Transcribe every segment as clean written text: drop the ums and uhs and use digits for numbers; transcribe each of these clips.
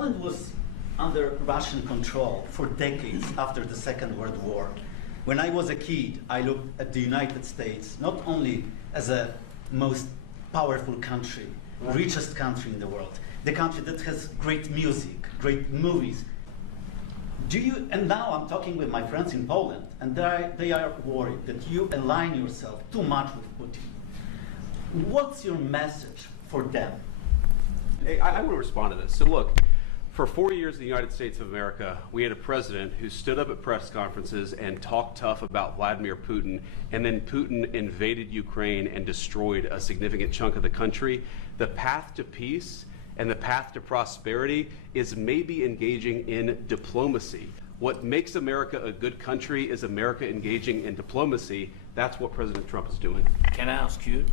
Poland was under Russian control for decades after the Second World War. When I was a kid, I looked at the United States not only as a most powerful country, richest country in the world, the country that has great music, great movies. And now I'm talking with my friends in Poland, and they are worried that you align yourself too much with Putin. What's your message for them? Hey, I want to respond to this. So look, for 4 years in the United States of America, we had a president who stood up at press conferences and talked tough about Vladimir Putin, and then Putin invaded Ukraine and destroyed a significant chunk of the country. The path to peace and the path to prosperity is maybe engaging in diplomacy. What makes America a good country is America engaging in diplomacy. That's what President Trump is doing. Can I ask you?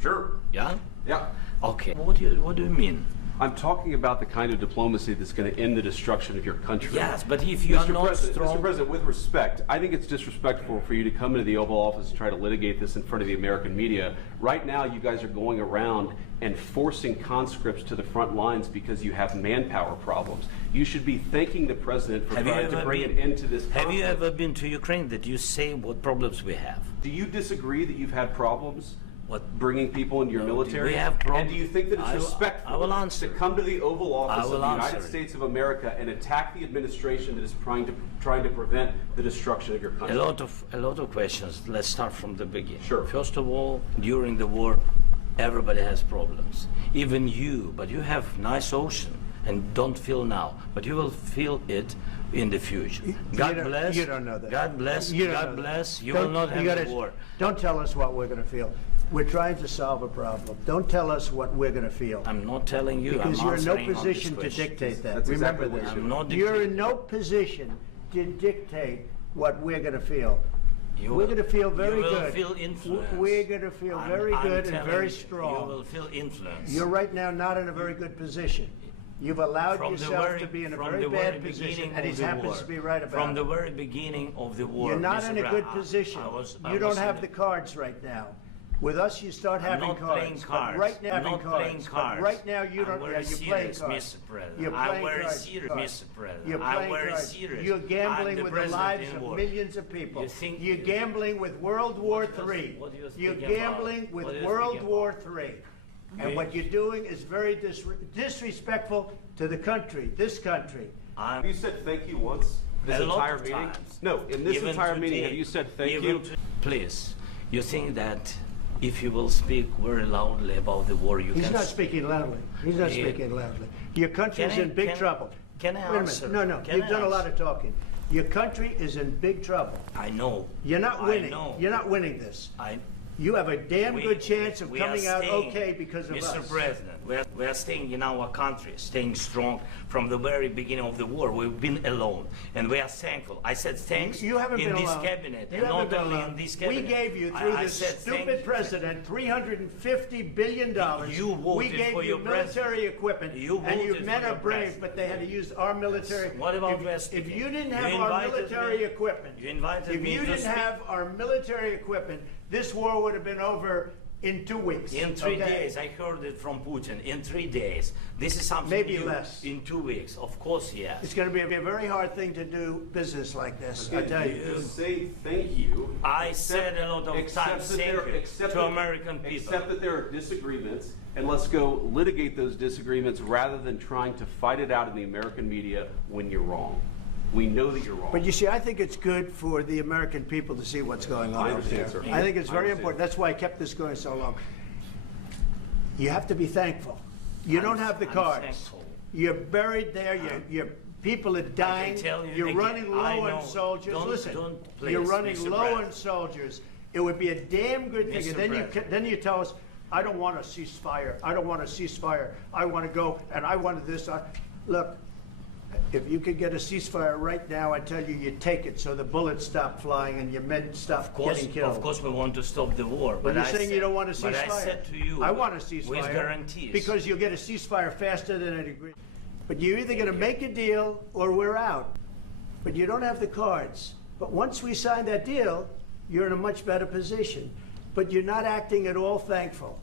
Sure. Yeah? Yeah. Okay. What do you mean? I'm talking about the kind of diplomacy that's going to end the destruction of your country. Yes, but if you are not strong... Mr. President, with respect, I think it's disrespectful for you to come into the Oval Office and try to litigate this in front of the American media. Right now, you guys are going around and forcing conscripts to the front lines because you have manpower problems. You should be thanking the President for trying to bring an end to this conflict. Have you ever been to Ukraine that you say what problems we have? Do you disagree that you've had problems? What? Bringing people into your military? We have problems. And do you think that it's respectful to come to the Oval Office of the United States of America and attack the administration that is trying to prevent the destruction of your country? A lot of questions. Let's start from the beginning. Sure. First of all, during the war, everybody has problems. Even you, but you have nice ocean and don't feel now, but you will feel it in the future. God bless. You don't know that. God bless. God bless. You will not have a war. Don't tell us what we're going to feel. We're trying to solve a problem. Don't tell us what we're going to feel. I'm not telling you. Because you're in no position to dictate that. That's Remember exactly this. I'm not You're in no position to dictate what we're going to feel. We're going to feel very good. You will feel influence. We're going to feel very good and very strong. You will feel influence. You're right now not in a very good position. You've allowed yourself to be in a very bad position, and he happens to be right about it. From the very beginning of the war. You're not in a good position. You don't have the cards right now. With us, you start having cards. But right now, I'm not playing cards. Right now, you don't. Yeah, you're playing cards. Mr. President. You're playing I'm very cards. serious, Mr. President. You're I'm playing very cards. serious. You're gambling with the lives of war. millions of people. You're you gambling with World War III. You're gambling with World War III. And what you're doing is very disrespectful to the country, this country. Have you said thank you once this entire meeting? No, in this entire meeting, have you said thank you? Please, you think that if you will speak very loudly about the war, you can... He's not speaking loudly. He's not speaking loudly. Your country is in big trouble. Can I Wait a answer? minute. No, you've done a lot of talking. Your country is in big trouble. I know. You're not winning. You're not winning this. You have a damn good chance of coming out okay because of us. Mr. President, we are staying in our country, staying strong from the very beginning of the war. We've been alone, and we are thankful. I said thanks you haven't in been this alone. cabinet, You and haven't not been only alone. in this cabinet. We gave you, through this stupid president, $350 billion. You voted we gave for you your military equipment, and your men are brave, president. but they had to use our military. What about if you didn't have our military equipment, you invited if me you to didn't speak. have our military equipment, this war would have been over in 2 weeks. In 3 days, I heard it from Putin. In 3 days, this is something maybe new. less. In 2 weeks, of course, yes. It's going to be a very hard thing to do business like this. I tell you. To say thank you. I said a lot of times thank you to American people. Except that there are disagreements, and let's go litigate those disagreements rather than trying to fight it out in the American media when you're wrong. We know that you're wrong. But you see, I think it's good for the American people to see what's going on over there. Sir. I think it's very important. That's why I kept this going so long. You have to be thankful. You don't have the cards. Thankful. You're buried there. Your people are dying. You're running low on soldiers. Listen, you're running low on soldiers. It would be a damn good thing. And then you tell us, I don't want a ceasefire. I don't want a ceasefire. I want to go and I wanted this. Look. If you could get a ceasefire right now, I tell you, you take it so the bullets stop flying and your men stop getting killed. Of course, we want to stop the war. But you're saying you don't want a ceasefire. But I said to you, I want a ceasefire. With guarantees. Because you'll get a ceasefire faster than an agreement. But you're either going to make a deal or we're out. But you don't have the cards. But once we sign that deal, you're in a much better position. But you're not acting at all thankful.